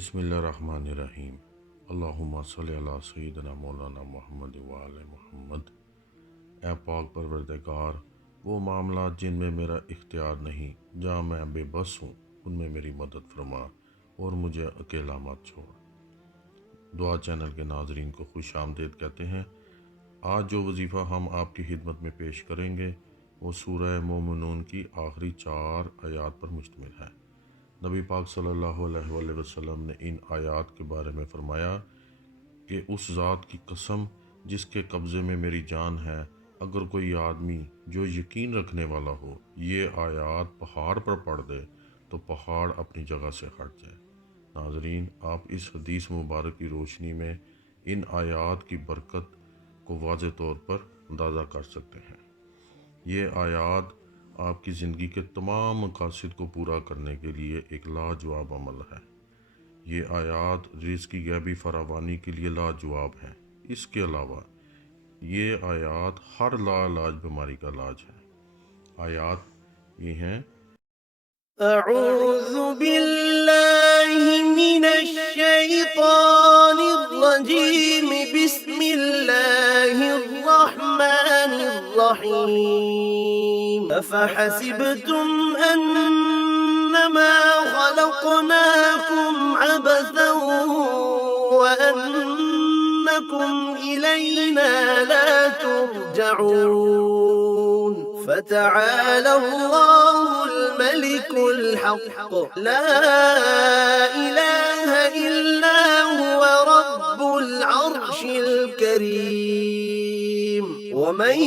बिस्मिल्लाहिर्रहमानिर्रहीम। अल्लाहुम्मा सल्लि अला सय्यिदिना मौलाना मुहम्मद व आले मुहम्मद। ए पाक परवरदिगार, वो मामला जिनमें मेरा इख्तियार नहीं, जहाँ मैं बेबस हूँ, उनमें मेरी मदद फरमा और मुझे अकेला मत छोड़। दुआ चैनल के नाजरीन को खुश आमदीद कहते हैं। आज जो वजीफ़ा हम आपकी खिदमत में पेश करेंगे वो सूरह मोमिनून की आखिरी 4 आयात पर मुश्तमिल है। नबी पाक सल्लल्लाहु अलैहि वसल्लम ने इन आयात के बारे में फ़रमाया कि उस ज़ात की कसम जिसके कब्ज़े में मेरी जान है, अगर कोई आदमी जो यकीन रखने वाला हो ये आयात पहाड़ पर पढ़ दे तो पहाड़ अपनी जगह से हट जाए। नाज़रीन, आप इस हदीस मुबारक की रोशनी में इन आयात की बरकत को वाज़े तौर पर अंदाज़ा कर सकते हैं। ये आयात आपकी ज़िंदगी के तमाम मकासद को पूरा करने के लिए एक लाजवाब अमल है। ये आयात रिज़्क़ की गैबी फरावानी के लिए लाजवाब है। इसके अलावा ये आयात हर लाइलाज बीमारी का इलाज है। आयात ये हैं। अऊज़ु बिल्लाहि मिनश शैतानिर रजीम। बिस्मिल्लाहिर रहमानिर रहीम। अफहसिबतुम अन्नमा खलक़नाकुम अबसन व अन्नकुम इलैना ला तुरजऊन। फ़तआला अल्लाहुल मलिकुल हक़्क़ ला इलाहा इल्ला हुवा रब्बुल अर्शिल करीम। वमन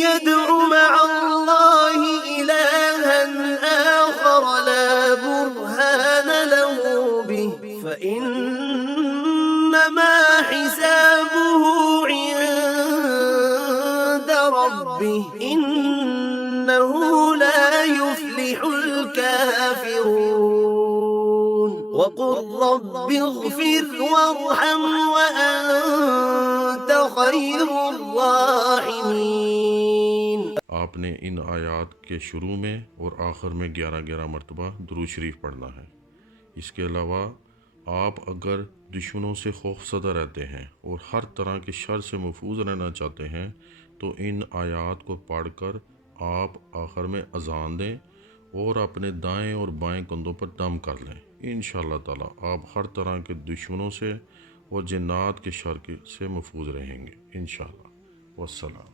यदअु मअल्लाहि इलाहन आखर ला बुरहान लहु बिहि फ़इन्नमा हिसाबुहु इंद रब्बिहि इन्नहु ला युफ्लिहुल काफिरून। वक़ुल रब्बि इग़फ़िर वरहम व अन्त ख़ैरुर राहिमीन। आपने इन आयात के शुरू में और आखिर में 11-11 मरतबा दुरूद शरीफ पढ़ना है। इसके अलावा आप अगर दुश्मनों से खौफज़दा रहते हैं और हर तरह के शर से महफूज रहना चाहते हैं तो इन आयात को पढ़कर आप आखिर में अज़ान दें और अपने दाएं और बाएं कंधों पर दम कर लें। इंशाअल्लाह ताला आप हर तरह के दुश्मनों से और जिन्नात के शर से महफूज रहेंगे इंशाअल्लाह। वस्सलाम।